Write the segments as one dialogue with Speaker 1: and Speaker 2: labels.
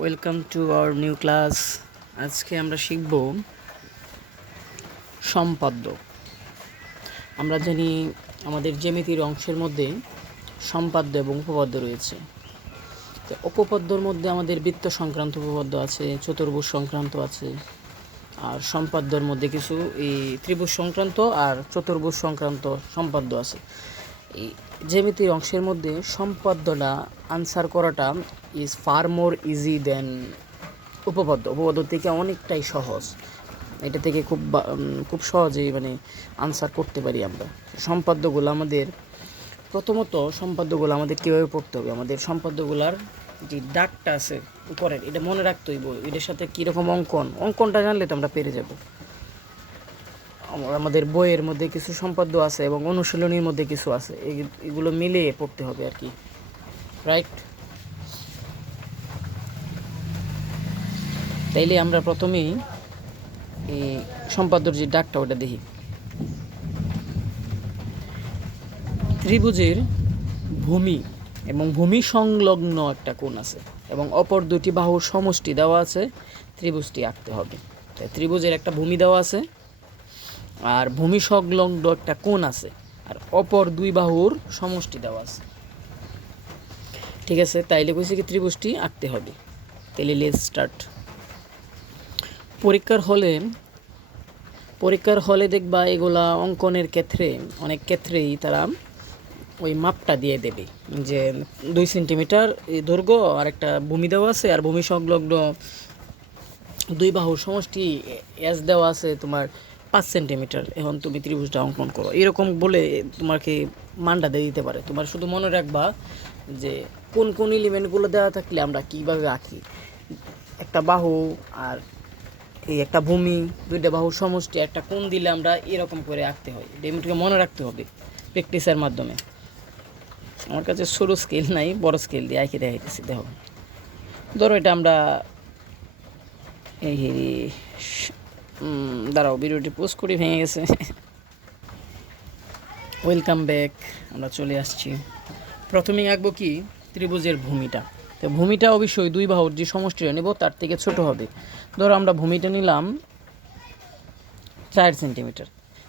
Speaker 1: Welcome to our new class আজকে আমরা শিখব সম্পাদ্য। আমরা জানি আমাদের জ্যামিতির অংশের মধ্যে সম্পাদ্য এবং উপপাদ্য রয়েছে। তো উপপাদ্যর মধ্যে আমাদের বৃত্ত সংক্রান্ত উপপাদ্য আছে, চতুর্ভুজ সংক্রান্ত আছে, আর সম্পাদ্যর মধ্যে কিছু এই ত্রিভুজ সংক্রান্ত আর চতুর্ভুজ সংক্রান্ত সম্পাদ্য আছে। এই জ্যামিতির অংশের মধ্যে সম্পাদ্যটা আনসার করাটা is far more easy than উপপাদ্য। উপপাদ্য থেকে অনেকটাই সহজ। এটা থেকে খুব খুব সহজেই মানে আনসার করতে পারি আমরা। সম্পাদ্যগুলো আমাদের, প্রথমত সম্পাদ্যগুলো আমাদের কীভাবে পড়তে হবে? আমাদের সম্পাদ্যগুলার যে ডাকটা আছে উপরের, এটা মনে রাখতে হইব। এটার সাথে কীরকম অঙ্কন? অঙ্কনটা জানলে তো আমরা পেরে যাব। আমাদের বইয়ের মধ্যে কিছু সম্পাদ্য আছে এবং অনুশীলনীর মধ্যে কিছু আছে। এগুলো মিলিয়ে পড়তে হবে আর কি। রাইট তাইলে আমরা প্রথমেই এই সম্পাদ্যর যে ডাকটা, ওটা দেখি। ত্রিভুজের ভূমি এবং ভূমি সংলগ্ন একটা কোণ আছে এবং অপর দুটি বাহুর সমষ্টি দেওয়া আছে। ত্রিভুজটি আঁকতে হবে। তাই ত্রিভুজের একটা ভূমি দেওয়া আছে। আর ভূমি সংলগ্ন একটা কোণ আছে, আর অপর দুই বাহুর সমষ্টি দেওয়া আছে। ঠিক আছে, তাইলে কইছে কি ত্রিভুজটি আঁকতে হবে। তাইলে লেট স্টার্ট পরীক্ষার হলে পরীক্ষার হলে দেখবা এগুলা অঙ্কনের ক্ষেত্রে, অনেক ক্ষেত্রেই তারা ওই মাপটা দিয়ে দেবে। যে দুই সেন্টিমিটার দৈর্ঘ্য আর একটা ভূমি দেওয়া আছে, আর ভূমি সংলগ্ন দুই বাহুর সমষ্টি এস দেওয়া আছে তোমার পাঁচ সেন্টিমিটার, এখন তুমি ত্রিভুজটা অঙ্কন করো। এরকম বলে তোমাকে মানটা দিয়ে দিতে পারে। তোমার শুধু মনে রাখবা যে কোন কোন এলিমেন্টগুলো দেওয়া থাকলে আমরা কীভাবে আঁকি। একটা বাহু আর এই একটা ভূমি, দুইটা বাহু সমষ্টি, একটা কোণ দিলে আমরা এরকম করে আঁকতে হয়। ডেমিটকে মনে রাখতে হবে প্র্যাকটিসের মাধ্যমে। আমার কাছে ছোটো স্কেল নাই, বড় স্কেল দিয়ে আঁকে দেখাইতেছি, দেখো। ধরো এটা আমরা এই দাঁড়াও, ভিডিওটি পোস্ট করে, ভেঙে গেছে। ওয়েলকাম ব্যাক আমরা চলে আসছি। প্রথমেই আঁকবো কি? ত্রিভুজের ভূমিটা। তো ভূমিটা অবশ্যই দুই বাহুর যে সমষ্টিটা নেব, তার থেকে ছোট হবে। ধরো আমরা ভূমিটা নিলাম চার সেন্টিমিটার।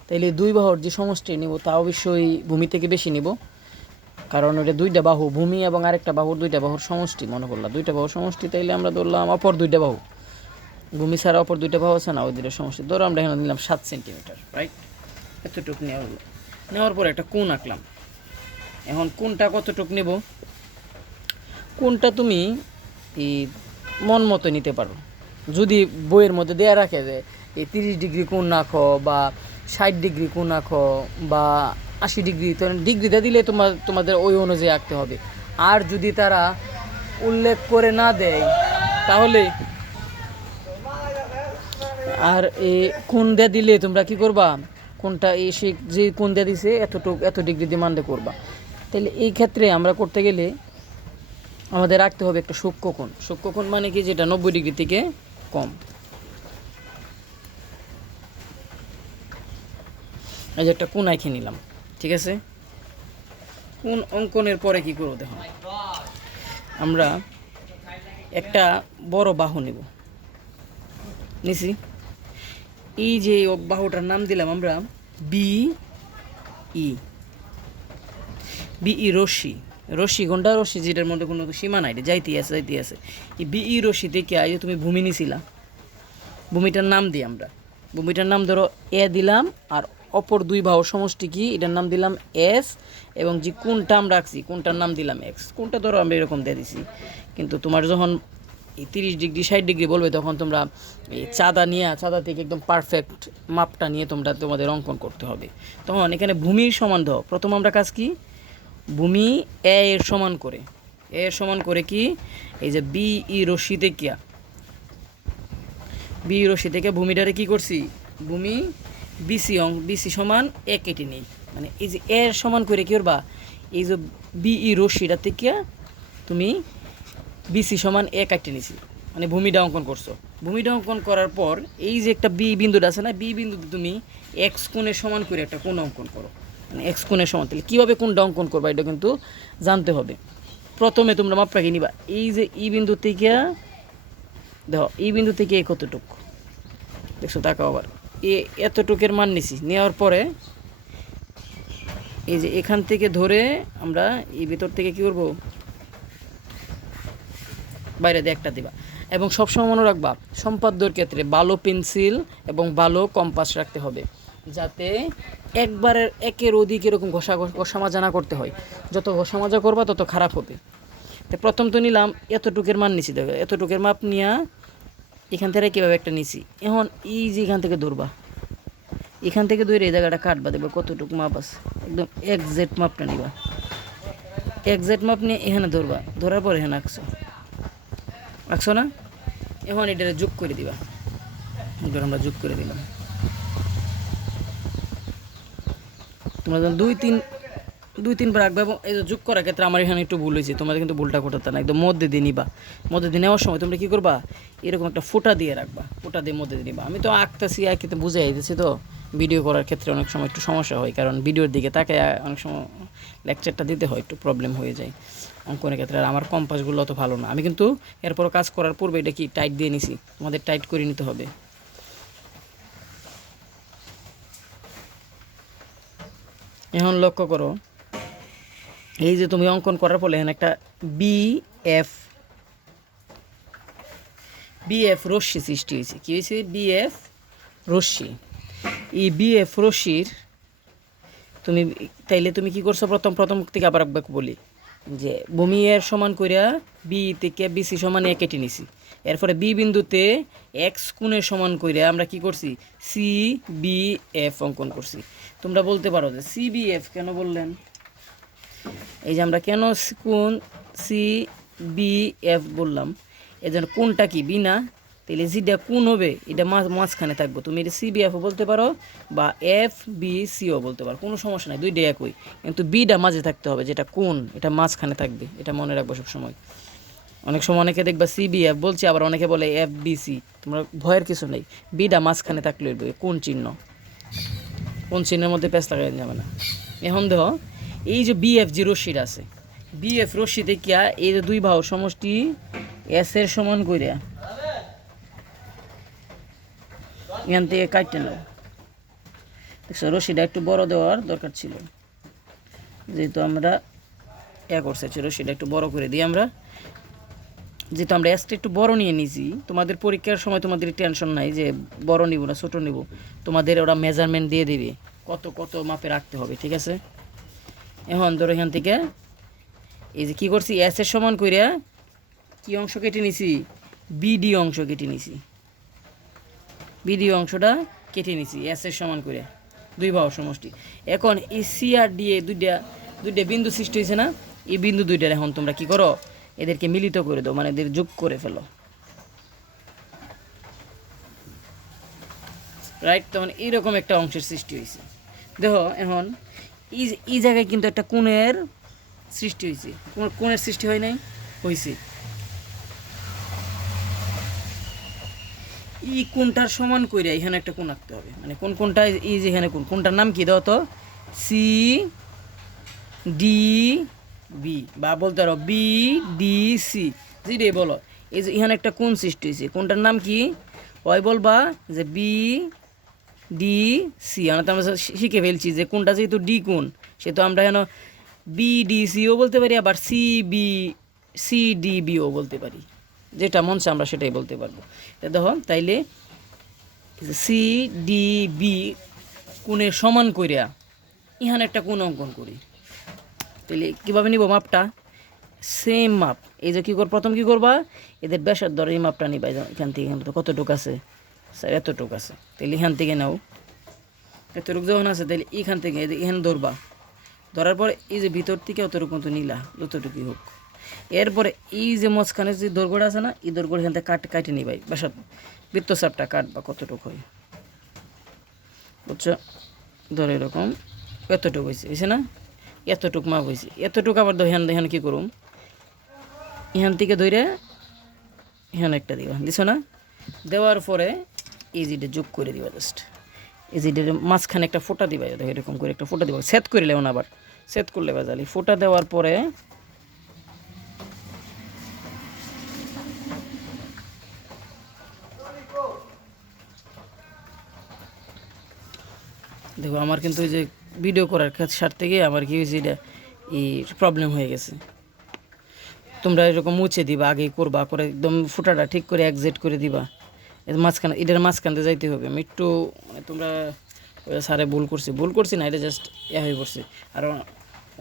Speaker 1: তাইলে দুই বাহুর যে সমষ্টি নিব, তা অবশ্যই ভূমি থেকে বেশি নিব। কারণ ওটা দুইটা বাহু, ভূমি এবং আরেকটা বাহুর দুইটা বাহুর সমষ্টি, মনে করলাম দুইটা বাহুর সমষ্টি, তাইলে আমরা ধরলাম অপর দুইটা বাহু। ভূমি ছাড়া অপর দুইটা বাহু আছে না, ওই দুইটা সমস্যা। ধরো আমরা এখানে নিলাম সাত সেন্টিমিটার রাইট এতটুকু নেওয়া হলো। নেওয়ার পরে একটা কোন আঁকলাম। এখন কোনটা কতটুক নেব? কোনটা তুমি এই মন মতো নিতে পারো। যদি বইয়ের মধ্যে দেয়া রাখে যে, এই তিরিশ ডিগ্রি কোন আঁকো বা ষাট ডিগ্রি কোন আঁকো বা আশি ডিগ্রি, তো ডিগ্রিটা দিলে তোমার তোমাদের ওই অনুযায়ী আঁকতে হবে। আর যদি তারা উল্লেখ করে না দেয়, তাহলে আর এ কোন দেয়া দিলে তোমরা কি করবা? কোনটা এই সে যে কোন দেয়া দিছে, এতটুক এত ডিগ্রি মানতে করবা। তাহলে এই ক্ষেত্রে আমরা করতে গেলে আমাদের রাখতে হবে একটা সূক্ষ্ম কোণ। সূক্ষ্ম কোণ মানে কি? যেটা নব্বই ডিগ্রি থেকে কম। এই যে একটা কোণ আঁকে নিলাম, ঠিক আছে? কোন অঙ্কনের পরে কি করব দেখো? আমরা একটা বড় বাহু নেব। নিছি? এই যে বাহুটার নাম দিলাম আমরা বি ই বিই রশ্মি। রশ্মি কোনটা রশ্মি, যেটার মধ্যে কোনো সীমা নাই যাইতে আছে যাইতে আছে। এই বিই রশ্মি থেকে আজ তুমি ভূমি নিছিলা। ভূমিটার নাম দিই আমরা। ভূমিটার নাম ধরো এ দিলাম, আর অপর দুই বাহুর সমষ্টি কি? এটার নাম দিলাম এস, এবং যে কোনটা আমরা রাখছি, কোনটার নাম দিলাম এক্স। কোনটা ধরো আমরা এরকম দিয়ে দিছি। কিন্তু তোমার যখন তিরিশ ডিগ্রি, ষাট ডিগ্রি বলবে তখন তোমরা এই চাঁদা নিয়ে, চাঁদা থেকে একদম পারফেক্ট মাপটা নিয়ে তোমরা তোমাদের অঙ্কন করতে হবে। তখন এখানে ভূমির সমান দাও প্রথম আমরা কাজ কি? ভূমি এ এর সমান করে। এ এর সমান করে কি? এই যে বি ই রশ্মি থেকে। বি রশ্মি থেকে ভূমিটারে কি করছি? ভূমি বিসি অং বিসি সমান এ কেটে নেই। মানে এই যে এর সমান করে কি করবা? এই যে বিই রশ্মিটা থেকে তুমি বিসি সমান এ কাটতে নিছি। মানে ভূমিটা অঙ্কন করছ। ভূমিটা অঙ্কন করার পর এই যে একটা বি বিন্দুটা আছে না, বি বিন্দুতে তুমি এক্স কোণের সমান করে একটা কোণ অঙ্কন করো। মানে এক্স কোণের সমান, তাহলে কীভাবে কোনটা অঙ্কন করবা এটা কিন্তু জানতে হবে। প্রথমে তোমরা মাপটাকে নিবা? এই যে ই বিন্দু থেকে, দেখো এই বিন্দু থেকে এই কতটুক? দেখছ, তাকাও আবার। এ এতটুকের মান নিছি। নেওয়ার পরে এই যে এখান থেকে ধরে আমরা এই ভিতর থেকে কি করব? বাইরে দিয়ে একটা দিবা। এবং সবসময় মনে রাখবা, সম্পাদ্যর ক্ষেত্রে ভালো পেন্সিল এবং ভালো কম্পাস রাখতে হবে। যাতে একবারের একের ওদিক এরকম ঘষা ঘষা মাজা না করতে হয়। যত ঘষা মাজা করবা, তত খারাপ হবে। তো প্রথম তো নিলাম, এতটুকের মান নিচি দেখো এতটুকের মাপ নিয়া এখান থেকে কীভাবে একটা নিছি? এখন এই যে এখান থেকে ধরবা, এখান থেকে ধরে এই জায়গাটা কাটবা দেবে কতটুকু মাপ আছে। একদম একজ্যাক্ট মাপটা নিবা। একজ্যাক্ট মাপ নিয়ে এখানে ধরবা। ধরার পর এখানে আঁকছো। আঁকছো না? এখন এটা যোগ করে দিবা। এবার আমরা যোগ করে দিলাম। তোমরা যখন দুই তিন, দুই তিনবার রাখবে এবং এই যোগ করার ক্ষেত্রে আমার এখানে একটু ভুল হয়েছে। তোমাদের কিন্তু ভুলটা করতে না, একদম মধ্যে দিয়ে নিবা। মধ্যে দিয়ে নেওয়ার সময় তোমরা কী করবা? এরকম একটা ফোঁটা দিয়ে রাখবা। ফোঁটা দিয়ে মধ্যে দিয়ে নিবা। আমি তো আঁকতেছি, আঁকিতে বুঝে দিতেছি তো। ভিডিও করার ক্ষেত্রে অনেক সময় একটু সমস্যা হয়, কারণ ভিডিওর দিকে তাকে অনেক সময় লেকচারটা দিতে হয়, একটু প্রবলেম হয়ে যায়। অঙ্কনের ক্ষেত্রে আর আমার কম্পাসগুলো অত ভালো না। আমি কিন্তু এরপর কাজ করার পূর্বে এটা কি টাইট দিয়ে নিছি। তোমাদের টাইট করে নিতে হবে। এখন লক্ষ্য করো, এই যে তুমি অঙ্কন করার ফলে এখানে একটা বি এফ বিএফ রশ্মি সৃষ্টি হয়েছে। কী হয়েছে? বিএফ রশ্মি। এই বিএফ রশ্মির তুমি, তাইলে তুমি কি করছ? প্রথম প্রথম থেকে আবার একবার বলি। যে ভূমি এর সমান কইরা বি থেকে বিসি সমান এ কেটে নিছি। এরপরে বি বিন্দুতে এক্স কোণের সমান কইরা আমরা কি করছি? সি বি এফ অঙ্কন করছি। তোমরা বলতে পারো যে সি বি এফ কেন বললেন? এই যে আমরা কেন কোন সি বি এফ বললাম? এই জন্য কোনটা কি? বি না তাহলে যেটা কোন হবে? এটা মাঝখানে থাকব। তুমি এটা সি বি এফও বলতে পারো বা এফ বি সিও বলতে পারো। কোনো সমস্যা নাই দুইটা একই। কিন্তু বিটা মাঝে থাকতে হবে, যেটা কোন, এটা মাঝখানে থাকবে। এটা মনে রাখব সবসময়। অনেক সময় অনেকে দেখবা সি বি এফ বলছে, আবার অনেকে বলে এফ বি সি তোমরা ভয়ের কিছু নেই। বিটা মাঝখানে থাকলে কোন চিহ্ন? কোন চিহ্নের মধ্যে পেঁচ লাগাই যাবে না। এখন দেখো, এই যে বিএফ জি রশ্মিটা আছে বিএফ রশ্মিতে কিয়া এই যে দুই বাহু সমষ্টি এস এর সমান কইরা এখান থেকে কাটতে নাও। দেখছ, রশিটা একটু বড় দেওয়ার দরকার ছিল। যেহেতু আমরা এ করছে রশিটা একটু বড় করে দিই আমরা। যেহেতু আমরা এসটা একটু বড় নিয়ে নিছি, তোমাদের পরীক্ষার সময় তোমাদের টেনশন নাই যে বড় নিব না ছোট নিব। তোমাদের ওরা মেজারমেন্ট দিয়ে দিবে, কত কত মাপে রাখতে হবে, ঠিক আছে? এখন ধরো এখান থেকে, এই যে কী করছি এস এর সমান কইরা কি অংশ কেটে নিছি? বিডি অংশ কেটে নিছি। বিডি অংশটা কেটে নিছি এস এর সমান করে, দুই বাহু সমষ্টি। এখন এই সি আর ডি এ দুইটা দুইটা বিন্দু সৃষ্টি হয়েছে না? এই বিন্দু দুইটার এখন তোমরা কি করো? এদেরকে মিলিত করে দাও মানে এদের যোগ করে ফেলো। রাইট তখন এইরকম একটা অংশের সৃষ্টি হয়েছে। দেখো, এখন এই জায়গায় কিন্তু একটা কোণের সৃষ্টি হয়েছে। কোণের সৃষ্টি হয় নাই? হয়েছে। ই কোনটার সমান কইরা এখানে একটা কোন আঁকতে হবে? মানে কোন কোনটা এই যে এখানে কোন কোনটার নাম কি দাও তো? সি ডি বি বা বলতে পারো বি ডি সি জি রে, বলো। এই যে এখানে একটা কোন সৃষ্টি হয়েছে। কোনটার নাম কি? ওই বলবা? যে বি ডি সি আমরা তো আমরা শিখে ফেলছি যে কোনটা যেহেতু ডি কোণ, সেহেতু আমরা এখানে বি ডি সিও বলতে পারি, আবার C B C D BO বলতে পারি। যেটা মন আমরা সেটাই বলতে পারব। দেখো, তাইলে সি ডি বি কোণের সমান কইরা ইহান একটা কোণ অঙ্কন করি। তাহলে কীভাবে নিব মাপটা? সেম মাপ। এই যে কী কর, প্রথম কী করবা? এদের ব্যাসার ধরে এই মাপটা নিবা এখান থেকে এখান থেকে। কতটুক আছে? স্যার, এতটুক আছে। তাহলে এখান থেকে নাও। এতটুক যখন আছে তাহলে এখান থেকে এখানে ধরবা। ধরার পরে এই যে ভিতর থেকে অতটুকু মতো নিলা, যতটুকুই হোক। এরপরে এই যে মাঝখানে যে দোরগোড় আছে না, এই দোরগোড় এখান থেকে কাট কাটে নিবাই বাসা বৃত্তচাপটা কাটবা কতটুকু হয়। বুঝছ? ধরো এরকম, এতটুকু হয়েছে বুঝছে না? এতটুক মাপ হয়েছে এতটুকু আবার ধর এখান কী করুম? এখান থেকে ধরে এখানে একটা দিবা, দিছো না? দেওয়ার পরে এই জিটা যোগ করে দিবা জাস্ট এই জিটার মাঝখানে একটা ফোঁটা দিবা, দেখো এরকম করে একটা ফোঁটা দিবা। সেট করে লেও আবার। সেট করলে বাজালি। ফোটা দেওয়ার পরে দেখো, আমার কিন্তু ওই যে ভিডিও করার স্বার্থে গিয়ে আমার কি হয়েছে, এটা এই প্রবলেম হয়ে গেছে। তোমরা এরকম মুছে দিবা, আগে করবা, করে একদম ফুটাটা ঠিক করে একজেট করে দিবা। এর মাঝখানে এটার মাঝখানতে যাইতে হবে। আমি একটু মানে তোমরা স্যারে ভুল করছি। ভুল করছি না, এটা জাস্ট ইয়ে হয়ে পড়ছে। আর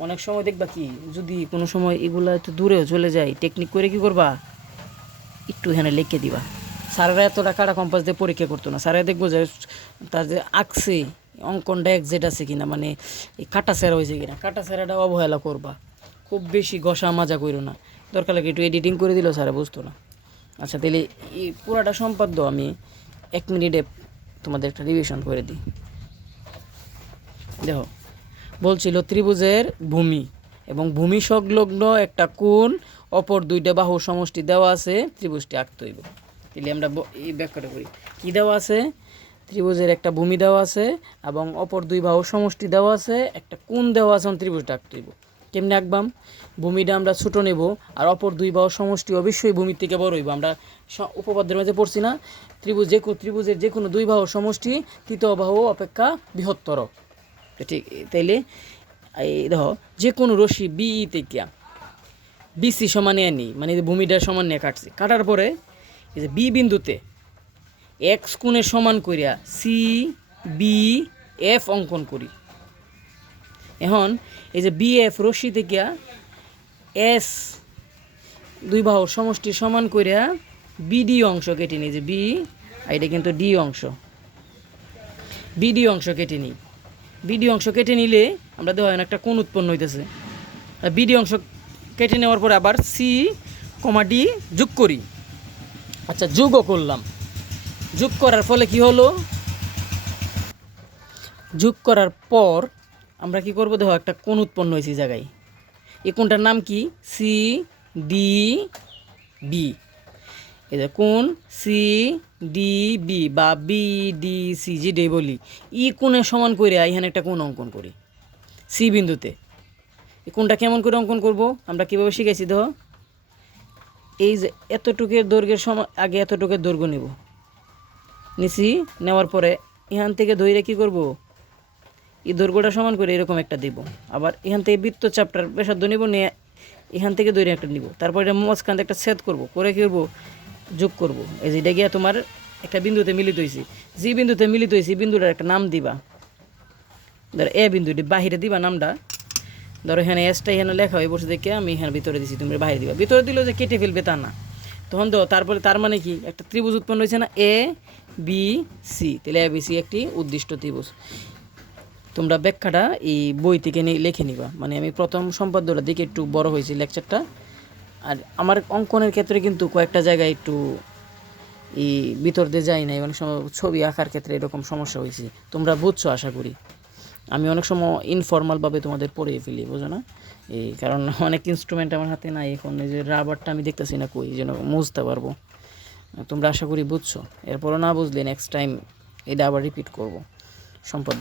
Speaker 1: অনেক সময় দেখবা কি, যদি কোনো সময় এগুলা একটু দূরেও চলে যায় টেকনিক করে কি করবা? একটু এখানে লিখে দিবা। স্যারেরা এতটা কাটা কম্পাস দিয়ে পরীক্ষা করতো না। স্যারেরা দেখব যে, তার যে আঁকছে অঙ্কনটা একজেট আছে কিনা মানে এই কাটা সেরা হয়েছে কিনা। কাটা সেরাটা অবহেলা করবা। খুব বেশি ঘষা মাজা করো না। দরকার লাগে একটু এডিটিং করে দিলেও স্যারে বুঝতো না। আচ্ছা তাহলে এই পুরাটা সম্পাদ্য আমি এক মিনিটে তোমাদের একটা রিভিশন করে দিই। দেখো, বলছিল ত্রিভুজের ভূমি এবং ভূমি সংলগ্ন একটা কোণ, অপর দুইটা বাহু সমষ্টি দেওয়া আছে, ত্রিভুজটি আঁকতে হইব। তাহলে আমরা এই ব্যাখ্যাটা করি। কি দেওয়া আছে? ত্রিভুজের একটা ভূমি দেওয়া আছে এবং অপর দুই বাহু সমষ্টি দেওয়া আছে, একটা কোণ দেওয়া আছে আঁকতে হইব কেমনি আঁকবাম? ভূমিটা আমরা ছোটো নেব আর অপর দুই বাহু সমষ্টি অবশ্যই ভূমির থেকে বড় হইব। আমরা উপপাদ্যের মাঝে পড়ছি না। ত্রিভুজ যে ত্রিভুজের যে কোনো দুই বাহু সমষ্টি তৃতীয় বাহু অপেক্ষা বৃহত্তর। ঠিক, তাইলে, এই দেখো, যে কোনো রশ্মি বিই থেকে বিসি সমানে আনি মানে ভূমিটার সমান নিয়ে কাটছি কাটার পরে এই যে বি বিন্দুতে এক্স কোণের সমান করিয়া সি, বি, এফ অঙ্কন করি। এখন এই যে বি, এফ রশ্মি থেকে এস দুই বাহুর সমষ্টি সমান করিয়া বিডি অংশ কেটে নিই। যে বি, আর এটা কিন্তু ডি অংশ। বিডি অংশ কেটে নিই। বিডি অংশ কেটে নিলে আমরা দেখো একটা কোণ উৎপন্ন হইতেছে। বিডি অংশ কেটে নেওয়ার পরে আবার সি, কমা ডি যোগ করি। আচ্ছা যোগও করলাম। যোগ করার ফলে কি হলো? যোগ করার পর আমরা কি করব? দেখো, একটা কোণ উৎপন্ন হয়েছে জায়গায়। এই কোণটার নাম কি? সি ডি বি এই যে কোণ সি ডি বি বা বি ডি সি যেটাই বলি। ই কোণের সমান করে এখানে একটা কোণ অঙ্কন করি। সি বিন্দুতে। এই কোণটা কেমন করে অঙ্কন করব? আমরা কীভাবে শিখেছি দেখো? এই যে এতটুকের দৈর্ঘ্যের সময় আগে এতটুকের দৈর্ঘ্য নেব। নিছি, নেওয়ার পরে এখান থেকে ধরে কি করব? এই দৈর্ঘ্যটা সমান করে এরকম একটা দেব। আবার এখান থেকে বৃত্তচাপটার ব্যাসার্ধ নেব, নিয়ে এখান থেকে দৈর্ঘ্য একটা নিব। তারপর এটা মাঝখান একটা ছেদ করব, করে কি করব? যোগ করব। এই যে এটা গিয়া তোমার একটা বিন্দুতে মিলিত হয়েছি যে বিন্দুতে মিলিত হয়েছি বিন্দুটার একটা নাম দিবা। ধর এ বিন্দুটি বাহিরে দিবা নামটা। ধরো এখানে এসটা এখানে লেখা হয়ে বসে দেখে আমি এখানে ভিতরে দিছি, তুমি বাহিরে দিবা। ভিতরে দিলেও যে কেটে ফেলবে তা না। তখন তো তারপরে তার মানে কি? একটা ত্রিভুজ উৎপন্ন হয়েছে না? এ বি সি, তাহলে এ বি সি একটি উদ্দিষ্ট ত্রিভুজ। তোমরা ব্যাখ্যাটা এই বই থেকে লিখে নিবা। মানে আমি প্রথম সম্পাদ্যটা দিকে একটু বড় হয়েছে লেকচারটা। আর আমার অঙ্কনের ক্ষেত্রে কিন্তু কয়েকটা জায়গায় একটু এই ভিতর দিয়ে যাই নাই। অনেক সময় ছবি আঁকার ক্ষেত্রে এরকম সমস্যা হয়েছে। তোমরা বুঝছ, আশা করি। আমি অনেক সময় ইনফর্মালভাবে তোমাদের পড়িয়ে ফেলি, বোঝো না? এই কারণ অনেক ইনস্ট্রুমেন্ট আমার হাতে নাই। এখন এই যে রাবারটা আমি দেখতেছি না কই জন্য মুছতে পারব। তোমরা আশা করি বুঝছ। এরপরও না বুঝলে নেক্সট টাইম এটা আবার রিপিট করব। সম্পদ